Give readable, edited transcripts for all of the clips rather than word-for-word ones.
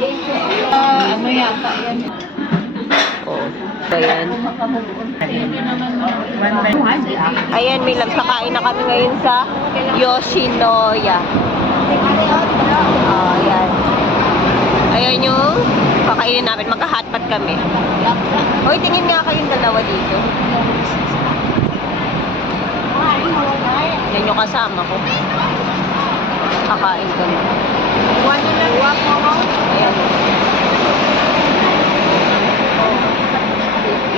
Ano yata yan? Oh, ayan. Ayan, may loves. Nakain na kami ngayon sa Yoshinoya. Oh, ayan. Ayan yung kakainin namin. Magka-hotpot kami. Hoy, tingin nga kayong dalawa dito. Yan yung kasama ko. Kakain kami. Ayan.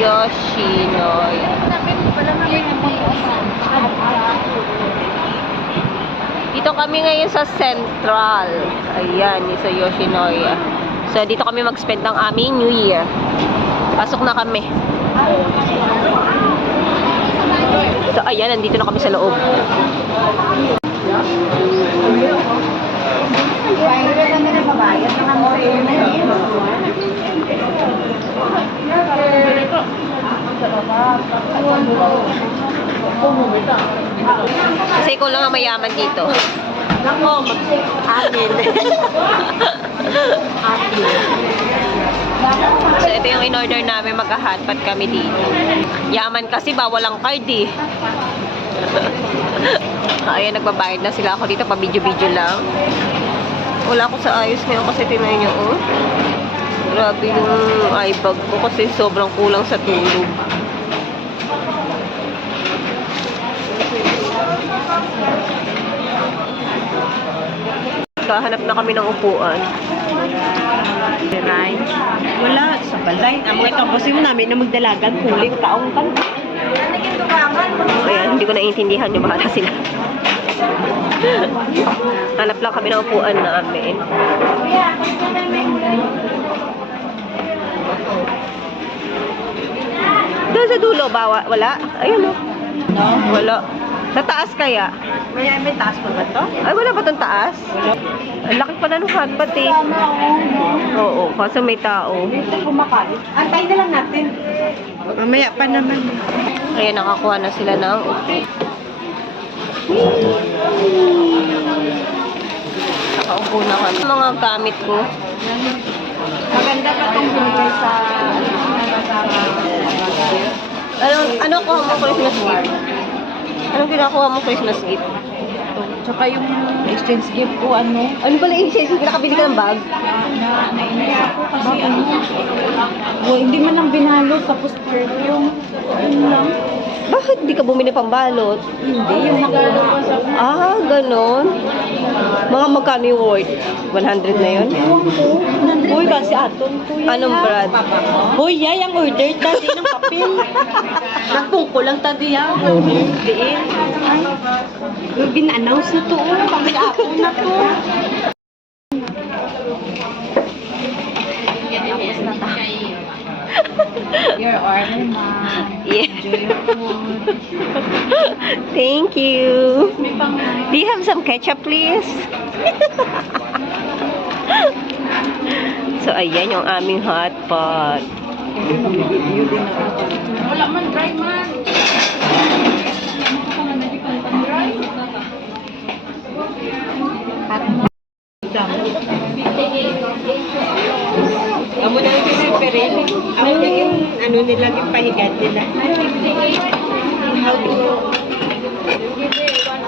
Yoshinoya. Dito kami ngayon sa Central. Ayan, yung sa Yoshinoya. So, dito kami mag-spend ng aming New Year. Pasok na kami. So, ayan, nandito na kami sa loob. Kasi ikaw lang ang mayaman dito. Nako, mag-amin. So, ito yung in-order namin. Magka-hotpot kami dito. Yaman kasi, bawal ang card eh. Ayan, nagbabayad na sila ako dito. Pa-video-video lang. Wala ko sa ayos ngayon kasi tinayin nyo, oh. Grabe yung eye bag ko kasi sobrang kulang sa tulog. Kahanap na kami ng upuan. Wala, sa balay. Ang mga tapusin namin na magdalagan, kuling taong kan. Ayan, hindi ko naiintindihan yung bahala sila. Hanap lang kami ng upuan namin. Doon sa dulo ba? Wala? Ayun o. No? Wala. Sa taas kaya? May taas pa ba to? Ay, wala ba itong taas? Ang laki pala ng hotpot eh. Oo, kasi may tao. Kumakain. Antay na lang natin. Mamaya pa naman. Ayan, nakakuha na sila ng upo. Nakaupo na kami. Mga gamit ko. Maganda pa itong bumigay sa... Ano kuha mo Christmas gift? Anong kinakuha mo Christmas gift? Tsaka yung exchange gift ko, ano? Ano pala yung exchange gift? Nakabili ka ng bag? Nainis ako kasi ano. Hindi man lang binalot, tapos perfume. Yun lang. Bakit di ka bumili pang balot? Hindi, yung nakuha sa... Ah, ganon. Mga magkano yung worth? 100 na yun? Ewan ko. Uy, kasi aton ko yan. Anong brand? Uy, yung order tadi ng papel. Nagpungko lang tadi yan. Hindi. Yung bin-announce na to. Kami ako na to. Tapos na tayo. Your order, ma'am. Yeah. Enjoy your food. Thank you. May pang... Do you have some ketchup, please? So, ayan yung aming hot pot. Wala man, dry man. Amo na yung pinipirin. Amo na yung ano nila, yung pahigat nila. How to...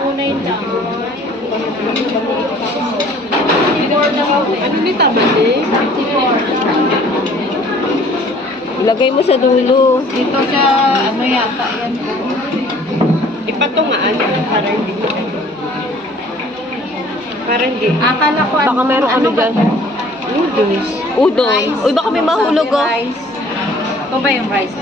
109 lang. Ano ni taban eh? Lagay mo sa dulo. Dito sa ano yata yan. Ipatungaan para hindi. Para hindi. Akala ko Baka meron ano dyan. Noodles. Udon. Uy, baka may mahulog oh. Ito ba yung rice?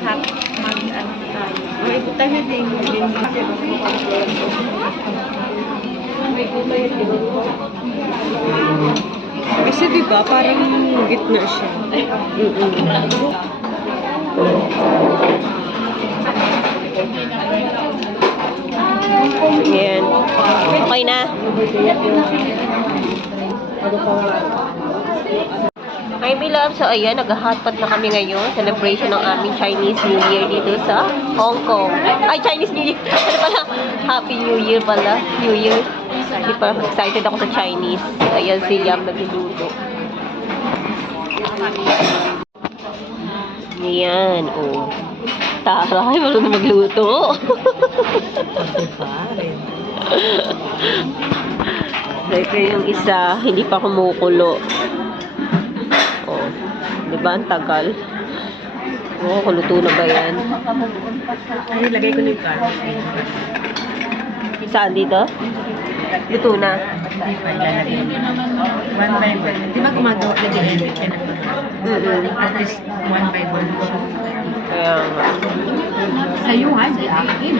Hot mag-ano tayo. May ibutan na din. Kasi diba, parang gitna siya. Ayan. Okay na. Hi, my love. So, ayan, nag-hotpot na kami ngayon. Celebration ng aming Chinese New Year dito sa Hong Kong. Ay, Chinese New Year. Ano pala? Happy New Year pala. New Year. Hindi pa excited ako sa Chinese. Ayan si Yam nagluluto. Ayan, oh. Taray, marunong magluto. Like yung isa, hindi pa kumukulo. Oh, di ba ang tagal? Oh, kuluto na ba yan? Ay, lagay ko na yung carrot. Saan dito? Luto na. One by one. Di ba gumagawa na din ka na? At least one by one. Kaya nga. Sa'yo ha, di akin.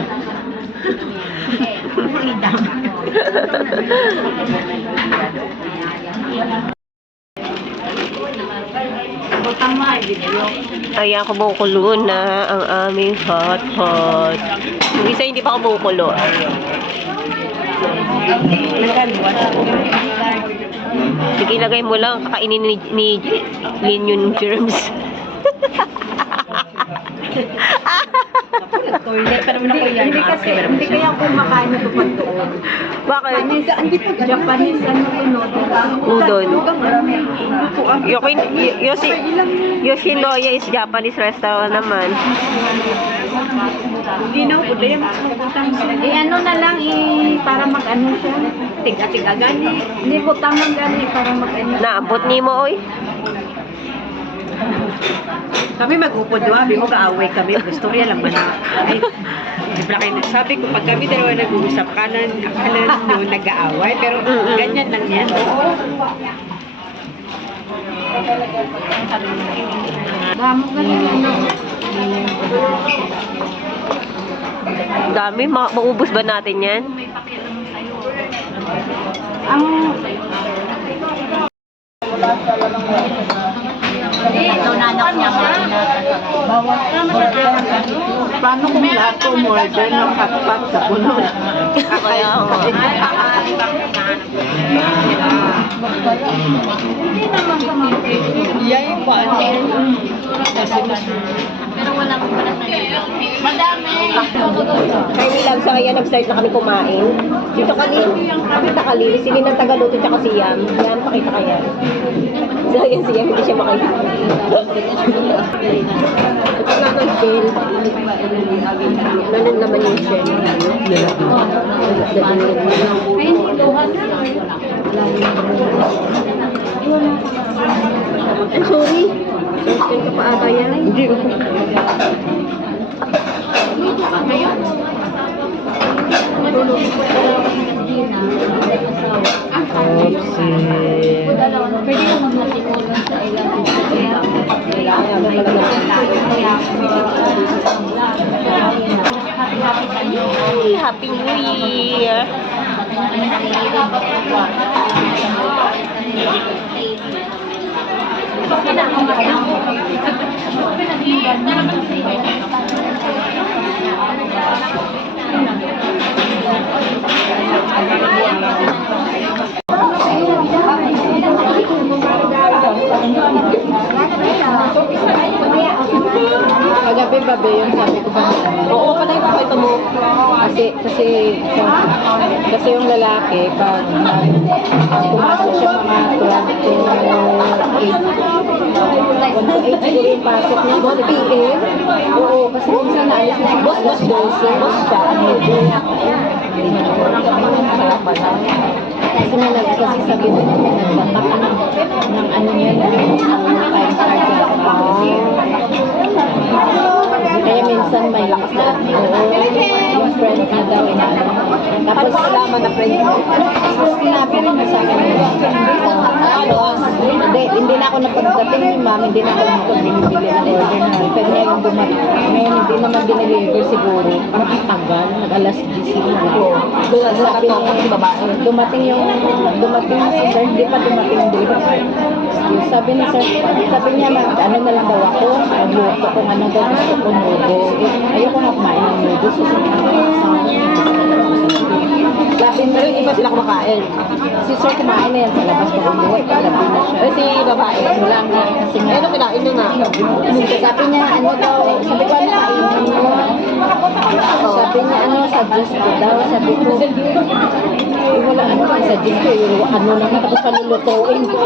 Ayan, kumukulo na ang aming hot hot. Yung isa hindi pa kumukulo. Sige, lagay mo lang. Kakainin ni Lin yung germs. Toilet pa naman ako yan. Hindi kaya kumakain ito pag doon. Bakit? Japanese ano to Udon. Yoshinoya is Japanese restaurant naman. Hindi na ako dahil magutang. Ano na lang para mag-ano siya. Tiga-tiga gani. Hindi butang ng gani para mag-ano. Naabot ni mo, oy. Kami mag-upod doon, mo kaaway kami. Gusto rin lang man na. Ay, di ba kayo nagsabi ko, pag kami dalawa nag-uusap, akala nyo nag-aaway. Pero ganyan lang yan. Damo ganyan ano. Dami, maubos ba natin yan? Ang ito na anak niya. Paano kung lahat ko order ng hotpot sa puno? Kaya nga. Hindi naman kamangkit. Yay, paano? Pero wala ko pala sa iyo. Madami. Kaya lang sa kaya nag-start na kami kumain. Dito pakita kali, sili ng Tagaluto tsaka si Yam. Yan, pakita kaya. So, yan si Yam, hindi siya makita. Ito nga ng shell. Nanan naman yung shell. I'm sorry. Shell ka pa ata yan. Hindi ko. Pwede ka magmatikulong sa ilang Happy New Year! Kagabi babe yung sabi ko ba? Oo, panay pa kayo mo. Kasi yung lalaki pag pumasok siya mga 1 to 8 siguro yung pasok niya. 1 p.m. Oo, kasi minsan naalis na siya alas 12. Boss siya. Kasi nga kasi sabi ko nagbatak ng ano niya ng time card niya. Kaya minsan may lakas na yung friend na daw na tapos alaman na friend mo. Sinabi rin na sa akin tapos hindi na ako napagdating ni ma'am, hindi na ako binibili ng order na pwede niya yung dumating. Ngayon hindi naman diniliver siguro. Ang tagal, nag-alas 10 na. Sabi niya, dumating na si sir, hindi pa dumating yung delivery. Sabi ni sir, sabi niya, ano na lang daw ako, magluto kung ano daw gusto ko noodles. Ayoko nga kumain ng noodles. Sabi niya, Pero hindi pa sila kumakain? kumain. Si Sir kumain na yan sa labas pag umuwi. Paglabi na siya. Si babae. Wala nga. Kasi nga. Ano kinain nyo nga? Sabi niya, ano daw, sabi ko, ano kainin mo? Sabi niya, ano, suggest ko daw. Sabi ko, wala ano ang suggest ko, yung ano na tapos panulutuin ko.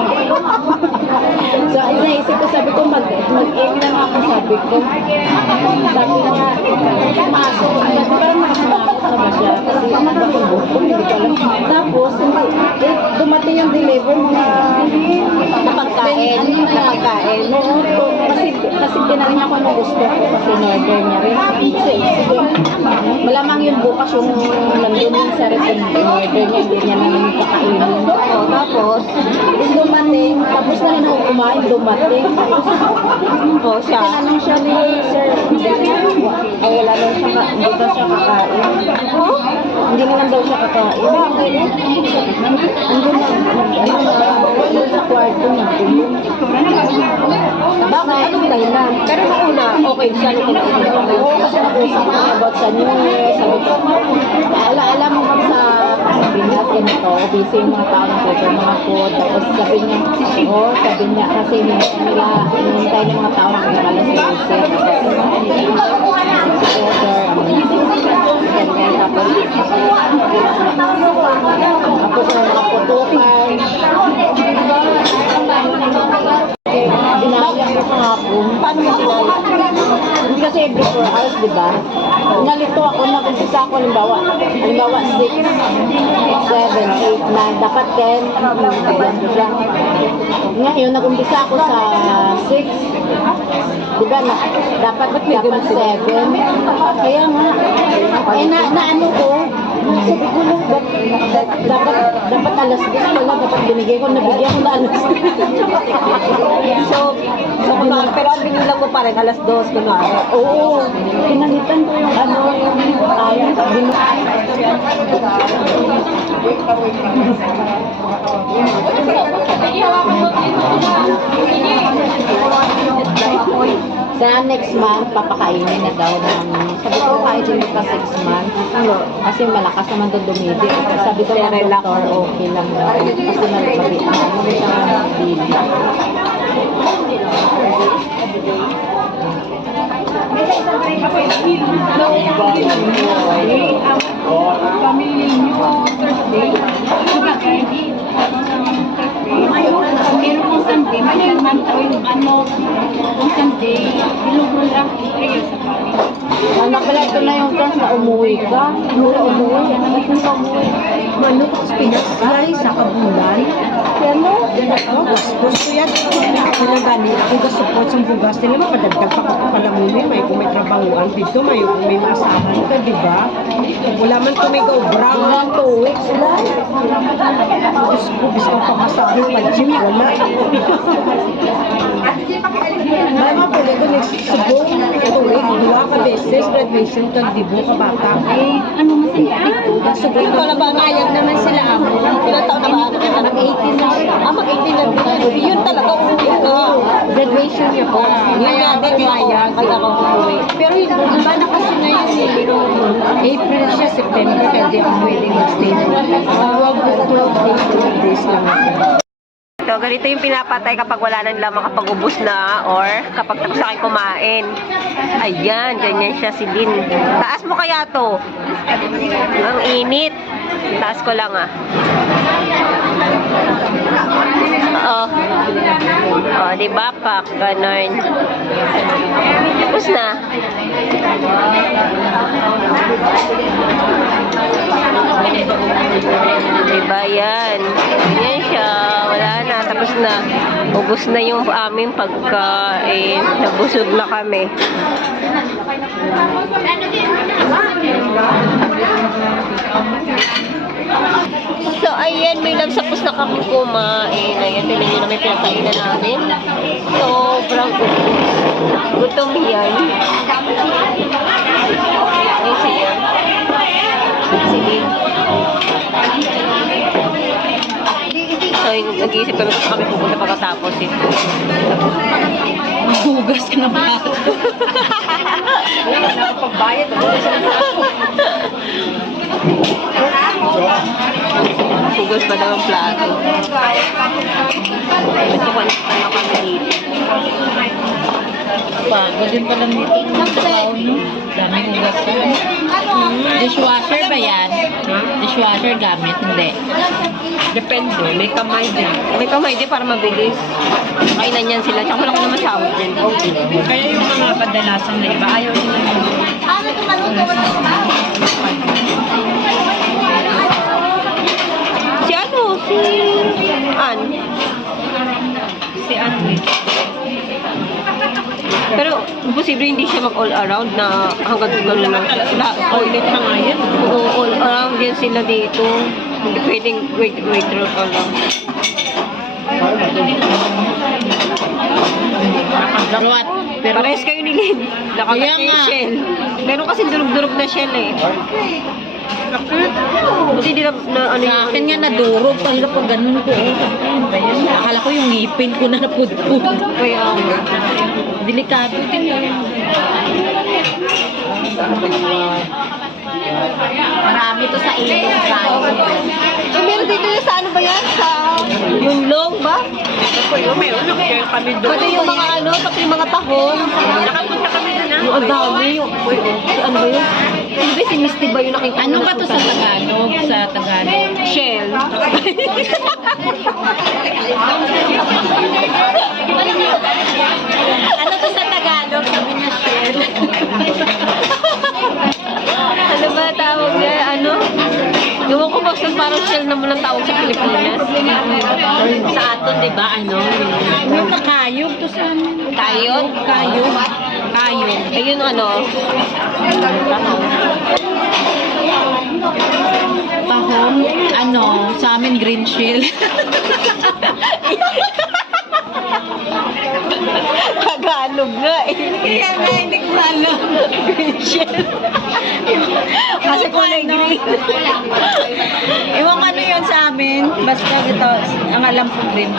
So, naisip ko, sabi ko, mag-egg na nga ako, sabi ko. Sabi na nga, pumasok. Parang nakatakot na ba siya? Kasi ano ba yung buko, hindi ko alam. Tapos, dumating yung deliver mga Napagkain. napagkain. Oo, kasi pinarin ako ng gusto ko kasi in-order niya rin. Sige. Malamang yung bukas yung nandun yung sa rep in-order niya, hindi niya na namin kakainin. Oo, tapos, Tapos dumating, tapos na rin ako kumain, dumating. oh, siya. Tinanong siya ni Sir, ay wala daw siya, hindi daw siya kakain. Hindi naman daw siya kakain. Andun na sa kwarto niya. Bakit? Anong dahilan? Pero nung una, okay siya nung kinain. Oo, kasi nag-usap kami about sa New Year. Sabi ko, alam mo mag sa Pinas, ganito, busy yung mga tao ng paper, mga food. Tapos sabi niya, sabi niya, kasi hinihintay ng mga tao hanggang alas 11. Tapos yung mga putukan. Dinaya ko sa hapon. Paano yung dinaya? Hindi kasi every 4 hours, di ba? Nalito ako, nag-umpisa ako, halimbawa 6, 7, 8, 9, dapat 10, bigyan ko siya. Ngayon, nag-umpisa ako sa 6, di ba, dapat 7, kaya nga, na ano ko, sabi ko lang, dapat alas 10 wala, dapat binigay ko, nabigyan ko na alas 10. So, pero ang binilang mo pa rin, alas 2, kunwari. Oo, pinalitan ko yung ano, yung sa next month, papakainin na daw namin. Sabi ko, kahit hindi pa 6 months. Kasi malakas naman doon dumidi. Sabi ko ng doktor, okay lang daw. Kasi malabit na. Ano siya baby. Family nyo, Thursday. Meron kong Sunday, may kalman ko yung ano, kung Sunday, ilugol lang prayer sa bahay. Anak pala, ito na yung chance na umuwi ka. Mura umuwi. Bakit ka umuwi? Manok, Pinas, guys, sa kabulan. Ano? Gusto yan. Ako na gani, ako support sa bugas nila, mapadagdag pa ako pala muna. May kung may trabahoan dito, may maasahan ka, di ba? Wala man tumigaw, brown. Ilang 2 weeks lang. Diyos ko, gusto ko pamasahe, pag-gym, wala. Mama, pwede ko nagsubong, tuloy, 2 ka beses, graduation ka, dibo ka bata. Eh, ano man sila dito? Sobrang Ikaw na ba, bayad naman sila ako. Ilang taon na ba? Mag-18 na siya. Mag-18 na din. Yun talaga, umuwi ka. Graduation niya po. Yun nga, din ako. Kaya ako umuwi. Pero yun, iba na kasi ngayon eh. April siya, September, kaya di ako pwede mag-stay. 12 days lang ako. So, ganito yung pinapatay kapag wala nang lamang, kapag ubus na or kapag tapos na kayo kumain. Ayan, ganyan siya si Lynn. Taas mo kaya to. Ang init. Taas ko lang ah. Oo. Oh, di ba pak? Ganon. Tapos na. Diba yan? Ganyan siya. Wala na. Tapos na. Ubus na yung aming pagkain. Nabusog na kami. So, ayan, may tapos na kami kumain. Ayan, tinan nyo na may pinakainan namin. Sobrang gutom yan. Ayan siya. Sige. So, nag-iisip kami kung kami pupunta pagkatapos ito. Hugas ka na ba? Wala na ako pagbayad. hugas pa daw ang plato. Ito ko na kami dito. Pagod din pala nito. Daming hugas ko. Dishwasher ba yan? Dishwasher gamit? Hindi. Depende, may kamay din. May kamay din para mabilis. Kainan yan sila. Tsaka wala ko naman sahod din. Kaya yung mga kadalasan na iba, ayaw nila yung Si ano? Si Ann. si Andre. Pero, imposible hindi siya mag-all around na hanggang gano'n lang siya. Toilet na nga yan. Oo, all around yan sila dito. Hindi pwedeng waiter ka lang. Ruat. Pero Parehas kayo ni Lynn. Nakagat Kaya kayo nga. shell. Meron kasi durog-durog na shell eh. Buti di na ano sa akin nga nadurog. Pahila pag ganun ko. Akala ko yung ngipin ko na napudpud. Kaya Delikado din yun. Marami to sa ilong So, meron dito yung sa ano ba yan? Sa yung long ba? Meron, nag-share kami doon. Pati yung mga ano, pati yung mga tahong. Nakapunta kami doon na. Yung ang dami. Yung, si ano ba yun? Sino ba si Misty ba yung nakita? Ano ba to sa Tagalog? Sa Tagalog? Shell. Ano to sa Tagalog? Sabi niya shell. Ano ba tawag niya? Ano? Ewan ko ba parang shell naman ang tawag sa Pilipinas. Sa aton, di ba? Ano? Yung nakayog to sa amin. Kayod? Kayog. Kayog. Ayun ano? Tahong, ano, sa amin green shell. Tagalog nga eh. Kaya nga, hindi ko alam. Green shell. Kasi kulay green. Ewan ko ano yun sa amin. Basta ito, ang alam ko green.